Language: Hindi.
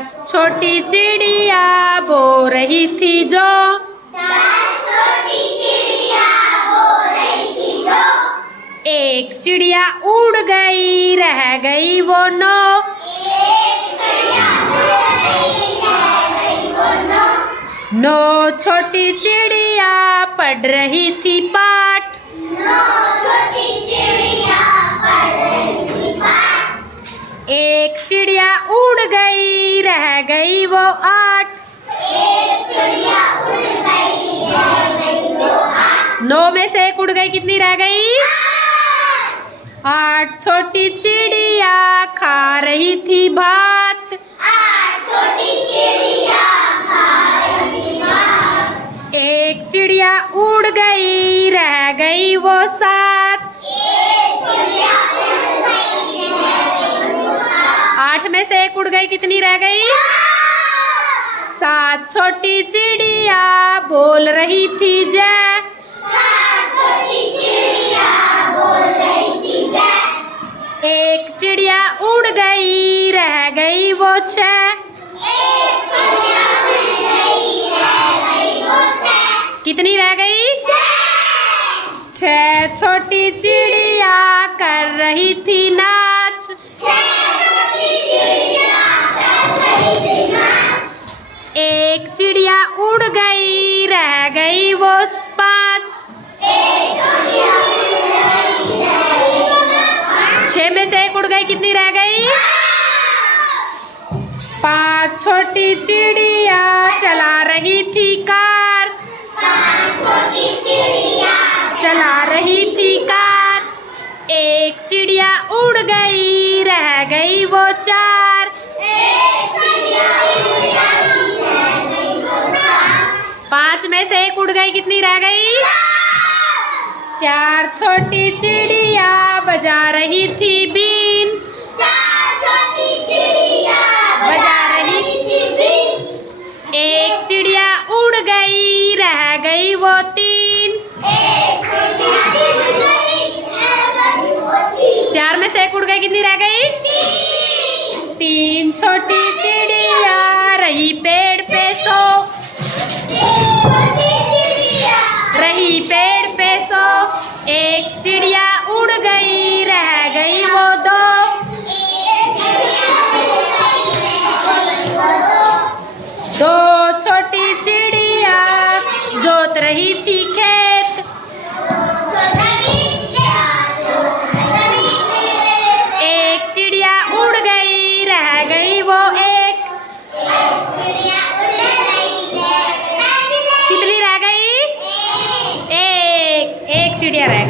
10 छोटी चिड़िया बो रही थी जो। 10 छोटी चिड़िया बो रही थी जो। एक चिड़िया उड़ गई रह गई वो 9। एक चिड़िया उड़ गई रह गई वो 9। 9 छोटी चिड़िया पढ़ रही थी पाठ। 9 छोटी चिड़िया पढ़ रही थी पाठ। एक चिड़िया उड़ गई रह गई वो 8। एक चिड़िया उड़ गई रह गई वो 8। 9 में से एक उड़ गई, कितनी रह गई? 8 छोटी चिड़िया खा रही थी भात। 8 छोटी चिड़िया खा रही थी भात। एक चिड़िया उड़ गई रह गई वो 7। एक चिड़िया उड़ गई रह गई वो 7। 8 में से एक उड़ गई, कितनी रह गई? 7 छोटी चिड़िया बोल रही थी जय। 7 छोटी चिड़िया बोल रही थी जय। एक चिड़िया उड़ गई रह गई वो 6। एक चिड़िया उड़ गई रह गई वो 6। कितनी रह गई? 6 छोटी चिड़िया कर रही थी नाच। 6 छोटी चिड़िया कर रही थी नाच। एक चिड़िया उड़ गई रह गई वो 5। एक चिड़िया उड़ गई रह गई वो 5। 6 में से एक उड़ गई, कितनी रह गई? 5 छोटी चिड़िया चला रही थी कार। 5 छोटी चिड़िया चला रही थी कार। एक चिड़िया उड़ गई रह गई वो 4। एक चिड़िया उड़ गई रह गई वो 4। 5 में से एक उड़ गई, कितनी रह गई? 4 छोटी चिड़िया बजा रही थी बीन। 4 छोटी चिड़िया बजा रही थी बीन। एक चिड़िया उड़ गई रह गई वो 3। एक चिड़िया उड़ गई रह गई वो 3। 4 में से एक उड़ गई, कितनी रह गई? 3 छोटी चिड़िया रही पेड़ पे सो। छोटी चिड़िया रही पेड़ पे सो। एक चिड़िया उड़ गई रह गई वो 2। एक चिड़िया उड़ गई रह गई वो 2। 2 छोटी चिड़िया जोत रही थी खेत। एक चिड़िया उड़ गई रह गई वो 1। कितनी रह गई? एक चिड़िया रह गई।